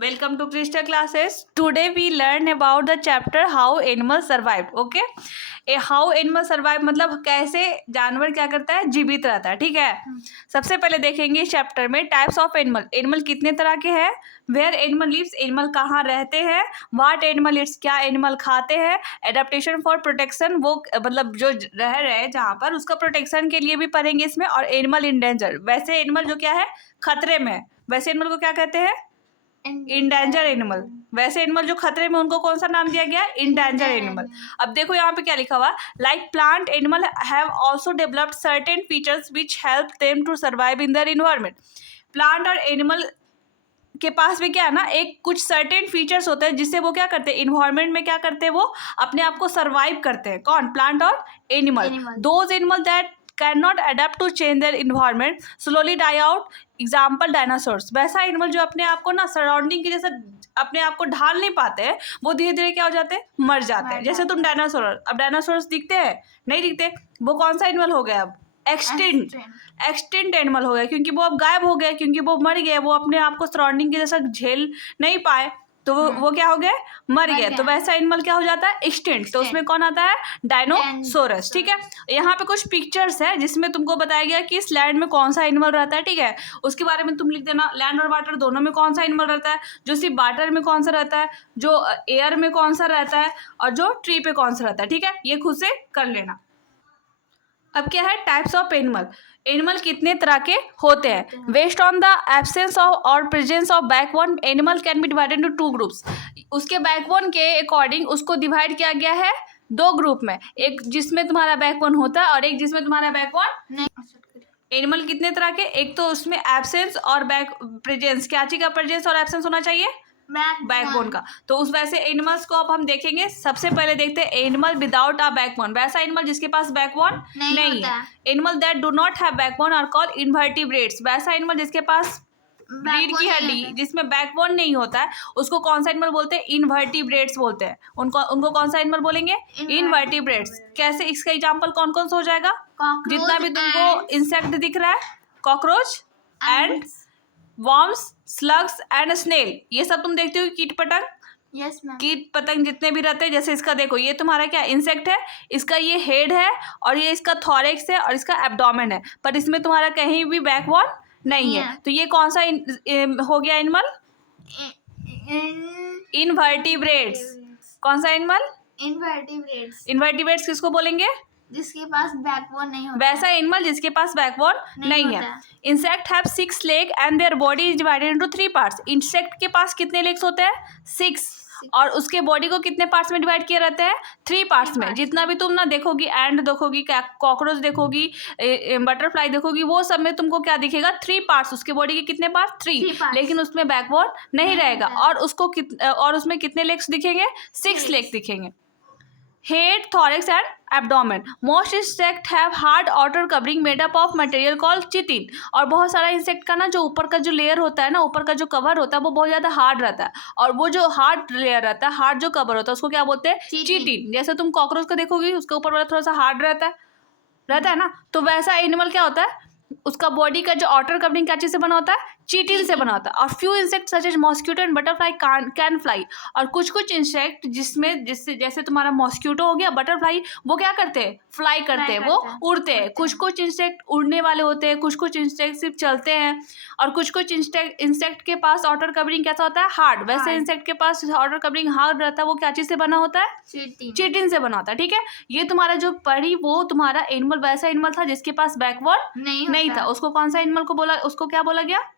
Welcome to Krishna classes. Today we learn about the chapter how animals survived. Okay? how animals survive मतलब कैसे जानवर क्या करता है, जीवित रहता है. ठीक है. सबसे पहले देखेंगे इस चैप्टर में टाइप्स ऑफ एनिमल. एनिमल कितने तरह के हैं, वेयर एनिमल लिव्स, एनिमल कहाँ रहते हैं, व्हाट एनिमल इट्स, क्या एनिमल खाते हैं, एडेप्टेशन फॉर प्रोटेक्शन, वो मतलब जो रह रहे हैं जहाँ पर उसका प्रोटेक्शन के लिए भी पढ़ेंगे इसमें, और एनिमल इन डेंजर, वैसे एनिमल जो क्या है खतरे में, वैसे एनिमल को क्या कहते हैं, इंडेंजर एनिमल. वैसे एनिमल जो खतरे में उनको कौन सा नाम दिया गया, इंडेंजर एनिमल. अब देखो यहाँ पे क्या लिखा हुआ, like plant animal have also developed certain features which help them to survive in their environment. Plant और एनिमल के पास भी क्या है ना, एक कुछ सर्टेन फीचर्स होते हैं जिससे वो क्या करते हैं, इन्वायरमेंट में क्या करते हैं, वो अपने आप को सर्वाइव करते हैं. कौन, प्लांट और animal. Those animal that can not adapt to change their environment slowly die out. Example dinosaurs. वैसा एनिमल जो अपने आप को ना सराउंडिंग की जैसे अपने आप को ढाल नहीं पाते हैं, वो धीरे धीरे क्या हो जाते हैं, मर जाते हैं. जैसे तुम डायनासोर, अब डायनासोर्स दिखते हैं, नहीं दिखते, वो कौन सा एनिमल हो गया, अब एक्सटिंक्ट एनिमल हो गया, क्योंकि वो अब गायब हो गया, क्योंकि वो मर गए, वो अपने आप को सराउंडिंग के जैसा झेल नहीं पाए, तो वो क्या हो गए, मर गए. तो वैसा एनिमल क्या हो जाता है, एक्सटिंक्ट. तो उसमें कौन आता है, डायनासोरस. ठीक है. यहाँ पे कुछ पिक्चर्स है जिसमें तुमको बताया गया कि इस लैंड में कौन सा एनिमल रहता है. ठीक है. उसके बारे में तुम लिख देना, लैंड और वाटर दोनों में कौन सा एनिमल रहता है, जो सिर्फ वाटर में कौन सा रहता है, जो एयर में कौन सा रहता है, और जो ट्री पे कौन सा रहता है. ठीक है, ये खुद से कर लेना. अब क्या है, टाइप्स ऑफ एनिमल. एनिमल कितने तरह के होते हैं. Based on the absence of और presence of backbone animal can be divided into two groups. उसके बैकबोन के अकॉर्डिंग उसको डिवाइड किया गया है दो ग्रुप में, एक जिसमें तुम्हारा बैकबोन होता है और एक जिसमें तुम्हारा बैकबोन नहीं. एनिमल कितने तरह के, एक तो उसमें एब्सेंस और प्रेजेंस, क्या चीज का प्रेजेंस और एब्सेंस होना चाहिए, बैकबोन का. तो उस वैसे एनिमल्स को अब हम देखेंगे. सबसे पहले देखते हैं एनिमल विदाउट अ बैकबोन. वैसा एनिमल जिसके पास बैकबोन नहीं है. Animal that do not have backbone are called invertebrates. वैसा एनिमल जिसके पास रीढ़ की हड्डी जिसमें बैकबोन नहीं होता है उसको कौन सा एनिमल बोलते हैं, इनवर्टिब्रेट्स बोलते हैं. उनको कौन सा एनिमल बोलेंगे, इनवर्टिब्रेट्स. कैसे, इसका एग्जांपल कौन कौन सा हो जाएगा, जितना भी तुमको इंसेक्ट दिख रहा है, cockroach and worms, slugs and snail, ये सब तुम देखते हो, कीट पतंग. Yes ma'am. कीट पतंग जितने भी रहते हैं, जैसे इसका देखो, ये तुम्हारा क्या इंसेक्ट है, इसका ये हेड है और ये इसका थॉरेक्स है और इसका एब्डोमेन है, पर इसमें तुम्हारा कहीं भी बैकबोन नहीं है. तो ये कौन सा हो गया एनिमल, इनवर्टिब्रेट्स. कौन सा एनिमल, इनवर्टिब्रेट्स. इनवर्टिब्रेट्स किसको बोलेंगे, जिसके पास बैकबोन नहीं होता. वैसा एनिमल जिसके पास बैकबोन नहीं है. Insect have 6 leg and their body is divided into 3 parts. Insect के पास कितने लेग्स होते हैं, 6, और उसके बॉडी को कितने पार्ट्स में डिवाइड किए रहते हैं, 3 पार्ट्स में. जितना भी तुम ना देखोगी, एंड देखोगी, कॉकरोच देखोगी, बटरफ्लाई देखोगी, वो सब में तुमको क्या दिखेगा, 3 पार्ट्स. उसके बॉडी के कितने पार्ट्स, 3, लेकिन उसमें बैकबोन नहीं रहेगा. और उसको और उसमें कितने लेग्स दिखेंगे, 6 लेग्स दिखेंगे. Head, thorax and abdomen. Most insect have hard outer covering made up of material called chitin. और बहुत सारा इंसेक्ट का ना जो ऊपर का जो लेयर होता है ना, ऊपर का जो कवर होता है, वो बहुत ज़्यादा हार्ड रहता है. और वो जो हार्ड लेयर रहता है, हार्ड जो कवर होता है, उसको क्या बोलते हैं, चिटिन. जैसे तुम कॉकरोच को देखोगी, उसके ऊपर वाला थोड़ा सा हार्ड रहता है ना. तो वैसा एनिमल क्या होता है, उसका बॉडी का जो आउटर कवरिंग क्या चीज़ से बना होता है, चिटिन से बना होता है. और few insect such as mosquito and butterfly can fly. और कुछ इंसेक्ट जैसे तुम्हारा मॉस्किटो हो गया, बटरफ्लाई, वो क्या करते हैं, फ्लाई करते हैं, वो उड़ते हैं. कुछ इंसेक्ट उड़ने वाले होते हैं, कुछ इंसेक्ट सिर्फ चलते हैं. और कुछ इंसेक्ट के पास आउटर कवरिंग कैसा होता है, हार्ड. वैसे इंसेक्ट के पास आउटर कवरिंग हार्ड रहता है, वो क्या चीज़ से बना होता है, चिटिन से बना होता है. ठीक है. ये तुम्हारा जो पढ़ी वो तुम्हारा एनिमल वैसा एनिमल था जिसके पास बैकबोन नहीं था. उसको कौन सा एनिमल को बोला, उसको क्या बोला गया,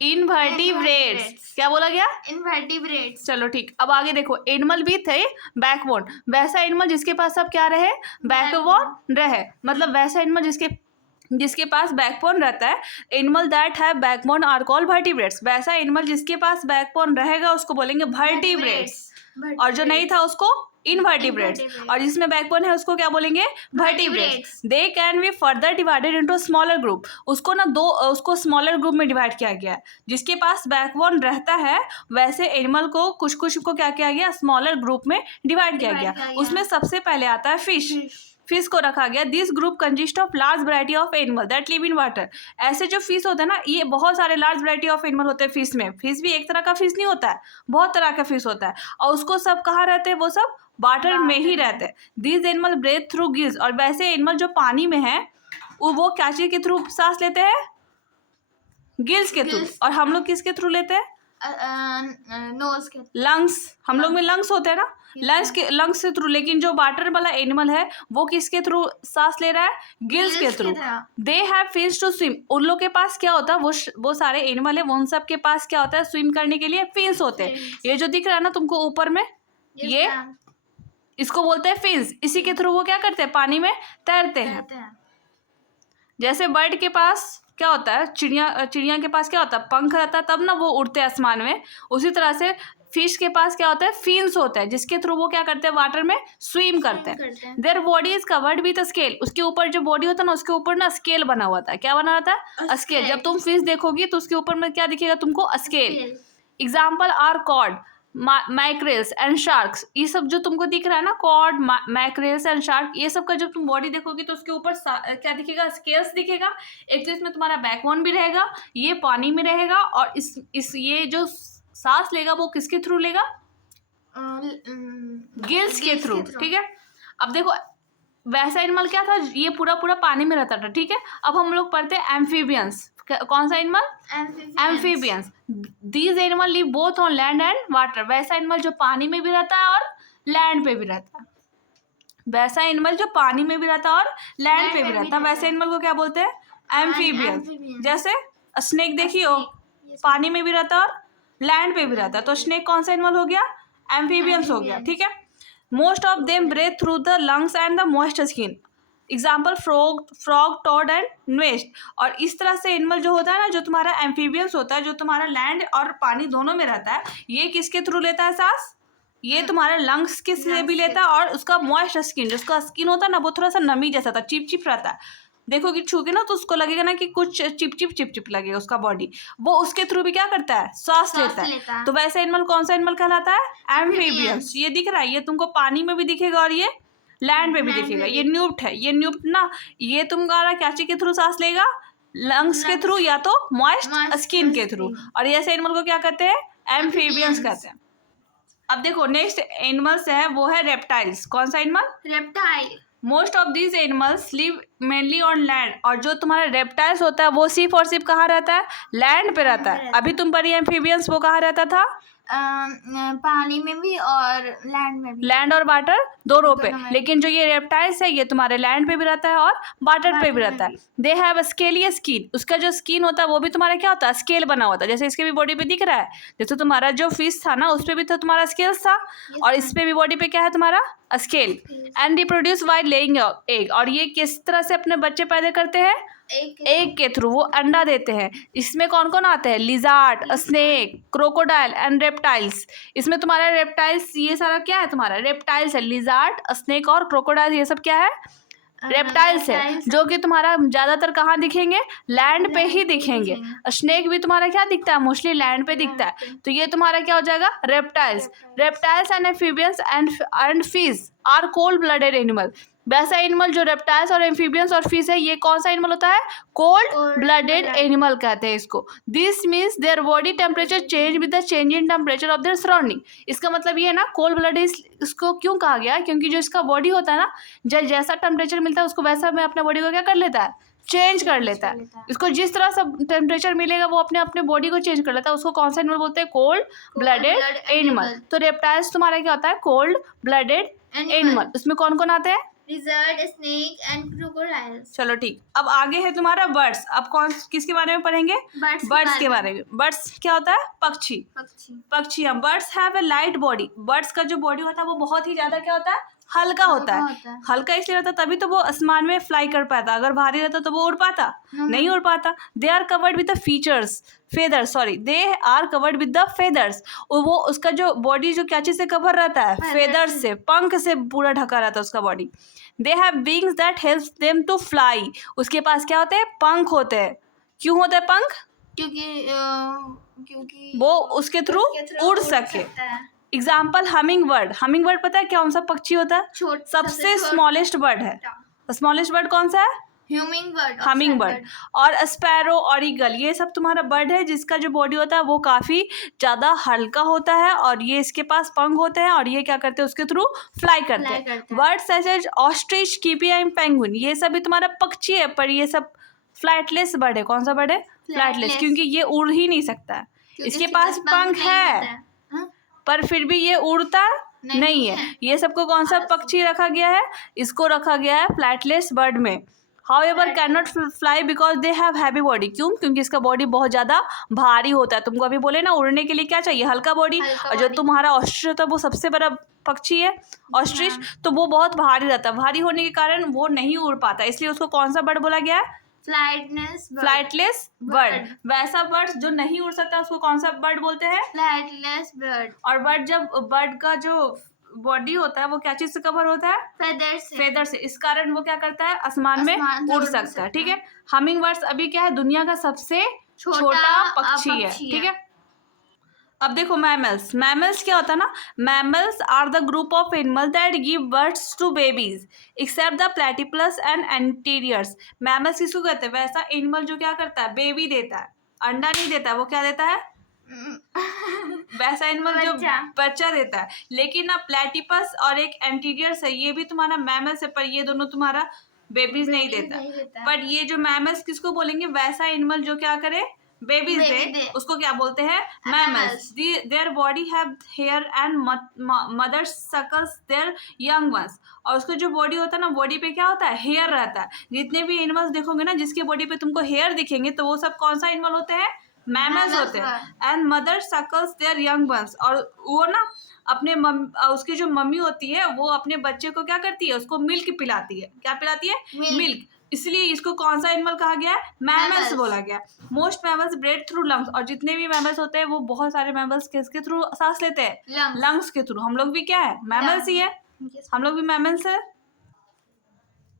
इनवर्टिब्रेट्स. क्या बोला गया, इनवर्टिब्रेट्स. चलो ठीक. अब आगे देखो, एनिमल भी थे बैकबोन. वैसा एनिमल जिसके पास सब क्या रहे, बैकबोन रहे. मतलब वैसा एनिमल जिसके पास बैकबोन रहता है, animal that have backbone are called vertebrates. वैसा एनिमल जिसके पास बैकबोन रहेगा उसको बोलेंगे वर्टिब्रेट्स. और जो नहीं था उसको इनवर्टिब्रेट्स. और जिसमें बैकबोन है उसको क्या बोलेंगे, vertebrates. They can be further divided into smaller group. उसको स्मॉलर ग्रुप में डिवाइड किया गया है. जिसके पास बैकबोन रहता है वैसे एनिमल को कुछ को क्या किया गया, स्मॉलर ग्रुप में डिवाइड किया गया. उसमें सबसे पहले आता है फिश. फिश को रखा गया। This group consist of large variety of animal that live in water. ऐसे जो फिश होता है ना, ये बहुत सारे लार्ज वैरायटी ऑफ एनिमल होते हैं फिश में। फिश भी एक तरह का फिश नहीं होता है, बहुत तरह का फिश होता है, और उसको सब कहाँ रहते हैं, वो सब वाटर में ही रहते हैं। This animal breathe through gills, और वैसे एनिमल जो पानी में है वो क्या चीज के थ्रू सांस लेते हैं, गिल्स के थ्रू। और हम लोग किसके थ्रू लेते हैं, नोज के। लंग्स, हम लोग में लंग्स होते हैं ना, लंग्स के थ्रू। लेकिन जो वाटर वाला एनिमल है वो किसके थ्रू सांस ले रहा है, गिल्स के through. They have fins to swim, उन लोग के पास क्या होता है, वो सारे एनिमल है, वो उन सब के पास क्या होता है, स्विम करने के लिए फिन्स होते हैं। ये जो दिख रहा है ना तुमको ऊपर में, ये इसको बोलते हैं फिन्स। इसी के थ्रू वो क्या करते हैं, पानी में तैरते हैं। जैसे बर्ड के पास क्या होता है, चिड़िया के पास क्या होता है, पंख रहता है, तब ना वो उड़ते हैं आसमान में। उसी तरह से फिश के पास क्या होता है, फिन्स होता है, जिसके थ्रू वो क्या करते हैं, वाटर में स्विम करते हैं। Their body is covered with scale, उसके ऊपर जो बॉडी होता है ना, उसके ऊपर ना स्केल बना हुआ था। क्या बना रहता है, स्केल। जब तुम फिश देखोगी तो उसके ऊपर में क्या दिखेगा तुमको, scale. Example are cod, mackerels and sharks. ये सब जो तुमको दिख रहा है ना, कॉड, मैक्रेल्स एंड शार्क, ये सब का जब तुम बॉडी देखोगी तो उसके ऊपर क्या दिखेगा, स्केल्स दिखेगा। एक तो इसमें तुम्हारा बैकबोन भी रहेगा, ये पानी में रहेगा, और इस ये जो सांस लेगा वो किसके थ्रू लेगा, गिल्स के थ्रू। ठीक है, अब देखो वैसा एनिमल क्या था, ये पूरा पानी में रहता था। ठीक है, अब हम लोग पढ़ते हैं एम्फीबियंस। कौन सा animal, amphibians. These animal live both on land and water, वैसा एनिमल जो पानी में भी रहता है और लैंड पे भी रहता है। वैसा एनिमल जो पानी में भी रहता है और लैंड पे भी रहता है, वैसे एनिमल को क्या बोलते हैं, एम्फीबियंस। जैसे स्नेक देखियो, पानी में भी रहता है और लैंड पे भी रहता है, तो स्नेक कौन सा एनिमल हो गया, एम्फीबियंस हो गया। ठीक है, most of them breathe through the lungs and the moist skin. Example frog, toad and newt. और इस तरह से एनिमल जो होता है ना, जो तुम्हारा एम्फीबियंस होता है, जो तुम्हारा लैंड और पानी दोनों में रहता है, ये किसके थ्रू लेता है सांस, ये तुम्हारा लंग्स के से भी लेता है, और उसका मॉइस्ट स्किन, जिसका स्किन होता है ना, वो थोड़ा सा नमी जैसा था, चिप रहता है। देखोगे छू के ना तो उसको लगेगा ना कि कुछ चिप लगेगा उसका बॉडी, वो उसके थ्रू भी क्या करता है, सांस लेता है। तो वैसे एनिमल कौन सा एनिमल कहलाता है, एम्फीबियंस। ये दिख रहा है, ये तुमको पानी में भी दिखेगा और ये लैंड पे भी दिखेगा। ये न्यूप्ट है, ये न्यूप्ट ना, ये तुम्हारा क्या चीज के थ्रू सांस लेगा, लंग्स के थ्रू या तो मॉइस्ट स्किन के थ्रू। और ऐसे एनिमल को क्या कहते हैं, एम्फीबियंस कहते हैं। अब देखो नेक्स्ट एनिमल्स है, वो है रेप्टाइल्स। कौन सा animal, reptile. Most of these animals live mainly on land, और जो तुम्हारा रेप्टाइल्स होता है वो सिर्फ और सिर्फ कहाँ रहता है, लैंड पे रहता है। अभी तुम पढ़ी एम्फीबियंस, वो कहाँ रहता था, पानी में भी और लैंड में भी, लैंड और वाटर दोनों पे। लेकिन जो ये रेप्टाइल्स है, ये तुम्हारे लैंड पे भी रहता है और वाटर पे भी रहता है। दे हैव स्केली स्किन, उसका जो स्किन होता है वो भी तुम्हारा क्या होता है, स्केल बना होता है। जैसे इसके भी बॉडी पे दिख रहा है, जैसे तुम्हारा जो फिश था ना, उस पर भी तो तुम्हारा स्केल्स था, और इस पे भी बॉडी पे क्या है तुम्हारा, scale. And reproduce while laying egg, और ये किस तरह से अपने बच्चे पैदा करते हैं, एग के थ्रू, वो अंडा देते हैं। इसमें कौन कौन आते हैं, lizard, snake, crocodile and reptiles. इसमें तुम्हारा रेप्टाइल्स, ये सारा क्या है तुम्हारा, रेप्टाइल्स है। लिजार्ड, स्नेक और क्रोकोडाइल, ये सब क्या है, रेप्टाइल्स है, जो कि तुम्हारा ज्यादातर कहाँ दिखेंगे, लैंड पे ही दिखेंगे। स्नेक भी तुम्हारा क्या दिखता है, मोस्टली लैंड पे दिखता है। तो ये तुम्हारा क्या हो जाएगा, reptiles. Reptiles and amphibians and fish are cold blooded animal. वैसा एनिमल जो रेप्टाइल्स और एम्फीबियंस और फिश है, ये कौन सा एनिमल होता है, कोल्ड ब्लडेड एनिमल कहते हैं इसको। This means their body temperature change with the change in temperature of their surrounding. इसका मतलब ये है ना, कोल्ड ब्लडेड इसको क्यों कहा गया, क्योंकि जो इसका बॉडी होता है ना, जैसा टेम्परेचर मिलता है उसको वैसा में अपने बॉडी को क्या कर लेता है, चेंज कर लेता है। इसको जिस तरह से टेम्परेचर मिलेगा वो अपने बॉडी को चेंज कर लेता है। उसको कौन सा एनिमल बोलते हैं, कोल्ड ब्लडेड एनिमल। तो रेप्टाइल्स तुम्हारा क्या होता है, कोल्ड ब्लडेड एनिमल। उसमें कौन कौन आते हैं, लिजर्ड, स्नेक एंड क्रोकोडाइल्स। चलो ठीक, अब आगे है तुम्हारा बर्ड्स। अब कौन किसके बारे में पढ़ेंगे, बर्ड्स के बारे में। बर्ड्स क्या होता है, पक्षी। पक्षी, हम birds have a light body. Birds का जो बॉडी होता है वो बहुत ही ज्यादा क्या होता है, हल्का होता है। हल्का इसलिए रहता तभी तो वो आसमान में फ्लाई कर पाता, अगर भारी रहता तो वो उड़ पाता, नहीं उड़ पाता। They are covered with the features, feathers, sorry, they are covered with the feathers. वो उसका जो बॉडी जो क्या चीज से कवर रहता है, फेदर्स से, पंख से पूरा ढका रहता है उसका body. They have wings that helps them to fly. उसके पास क्या होते हैं, पंख होते हैं। क्यों होते हैं पंख, क्योंकि वो उसके थ्रू उड़ सके। एग्जाम्पल हमिंग बर्ड पता है कौन सा पक्षी होता है? सबसे स्मॉलेस्ट बर्ड है। स्मॉलेस्ट बर्ड कौन सा है? Humming bird. और स्पैरो और ईगल ये सब तुम्हारा बर्ड है जिसका जो बॉडी होता है वो काफ़ी ज़्यादा हल्का होता है और ये इसके पास पंख होते हैं और ये क्या करते हैं उसके थ्रू फ्लाई करते हैं। Bird such as ostrich, kiwi and penguin ये सब भी तुम्हारा पक्षी है पर ये सब फ्लाइटलेस बर्ड है। कौन सा बर्ड है? फ्लाइटलेस, क्योंकि ये उड़ ही नहीं सकता। इसके पास पंख है पर फिर भी ये उड़ता नहीं है। ये सबको कौन सा पक्षी रखा गया है? इसको रखा गया है फ्लाइटलेस बर्ड में। However, cannot fly because they have heavy body. क्यों? क्योंकि इसका बॉडी बहुत ज़्यादा भारी होता है। तुमको अभी बोले ना उड़ने के लिए क्या चाहिए? हल्का बॉडी। और जो तुम्हारा ऑस्ट्रिच होता है वो सबसे बड़ा पक्षी है ऑस्ट्रिच, तो वो बहुत भारी रहता है। भारी होने के कारण वो नहीं उड़ पाता, इसलिए उसको कौन सा बर्ड बोला गया है? Flightless bird. वैसा बर्ड जो नहीं उड़ सकता उसको कौन सा बर्ड बोलते हैं? Flightless bird. और बर्ड का जो बॉडी होता है वो क्या चीज से कवर होता है? फेदर से। इस कारण वो क्या करता है? आसमान में उड़ सकता है। ठीक है। हमिंग बर्ड्स अभी क्या है? दुनिया का सबसे छोटा पक्षी है। ठीक है। अब देखो मैमल्स क्या होता है ना? Mammals are the group of animal that give births to babies except the platypus and anteaters. Mammals किसको कहते हैं? वैसा एनिमल जो क्या करता है? बेबी देता है, अंडा नहीं देता। वो क्या देता है? वैसा एनिमल जो बच्चा देता है। लेकिन ना प्लेटिपस और एक एंटीरियर्स है ये भी तुम्हारा मैमल्स है पर ये दोनों तुम्हारा बेबीज नहीं देता। पर ये जो मैमल्स किसको बोलेंगे? वैसा एनिमल जो क्या करे? बेबीज दे, उसको क्या बोलते हैं? Mammals. Their body have hair and mother suckles their young ones. और उसको जो बॉडी होता है ना, बॉडी पे क्या होता है? हेयर रहता है। जितने भी एनिमल्स देखोगे ना जिसके बॉडी पे तुमको हेयर दिखेंगे तो वो सब कौन सा एनिमल होते हैं? मैमल्स होते हैं। And mother suckles their young ones. और वो ना अपने उसकी जो मम्मी होती है वो अपने बच्चे को क्या करती है? उसको मिल्क पिलाती है। क्या पिलाती है? मिल्क। इसलिए इसको कौन सा एनिमल कहा गया है? मैमल्स बोला गया। Most mammals breathe through lungs. और जितने भी मैमल्स होते हैं वो बहुत सारे मैमल्स किसके थ्रू सांस लेते हैं? लंग्स के थ्रू। हम लोग भी क्या है? मैमल्स ही है। हम लोग भी मैमल्स है।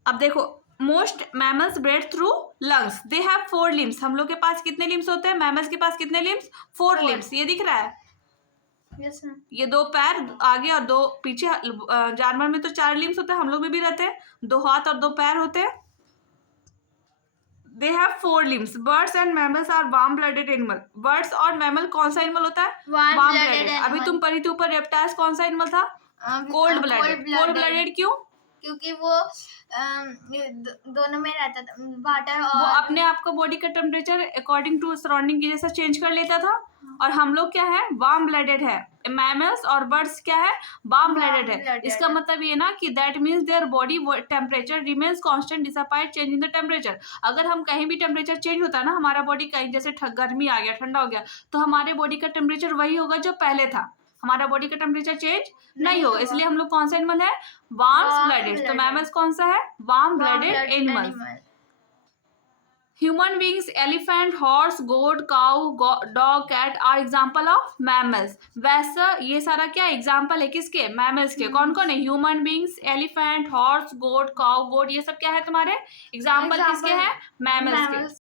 अब देखो most mammals breathe through lungs. They have 4 limbs. हम लोग के पास कितने लिम्स होते हैं? मैमल्स के पास कितने लिम्स? 4 लिम्स। ये दिख रहा है? ये 2 पैर आगे और 2 पीछे। जानवर में तो 4 लिम्स होते हैं, हम लोग में भी रहते हैं। 2 हाथ और 2 पैर होते हैं। They have 4 limbs. Birds and mammals are warm blooded animal. Birds और मैमल कौन सा एनिमल होता है? Warm blooded. अभी तुम पढ़ी थी ऊपर रेप्टाइल्स कौन सा एनिमल था? Cold blooded. कोल्ड ब्लडेड क्यों? क्योंकि वो दोनों में रहता था, वाटर और वो अपने आप को बॉडी का टेम्परेचर अकॉर्डिंग टू सराउंडिंग की जैसा चेंज कर लेता था। और हम लोग क्या है? वार्म ब्लडेड है। मैमल्स और बर्ड्स क्या है? वार्म ब्लडेड है। इसका मतलब ये ना कि that means their body temperature remains constant despite change in the temperature. अगर हम कहीं भी टेम्परेचर चेंज होता है ना, हमारा बॉडी कहीं जैसे गर्मी आ गया, ठंडा हो गया, तो हमारे बॉडी का टेम्परेचर वही होगा जो पहले था। हमारा बॉडी का टेम्परेचर चेंज नहीं होगा। इसलिए हम लोग कौन सा एनिमल है? Warm blooded. तो मैमल्स कौन सा है? Warm blooded animals. Human beings, elephant, horse, goat, cow, dog, cat are example of mammals. वैसा ये सारा क्या एग्जाम्पल है? किसके? मैमल्स के। कौन कौन है? Human beings, elephant, horse, goat, cow, गोट, ये सब क्या है तुम्हारे एग्जाम्पल? किसके हैं? मैमल्स के।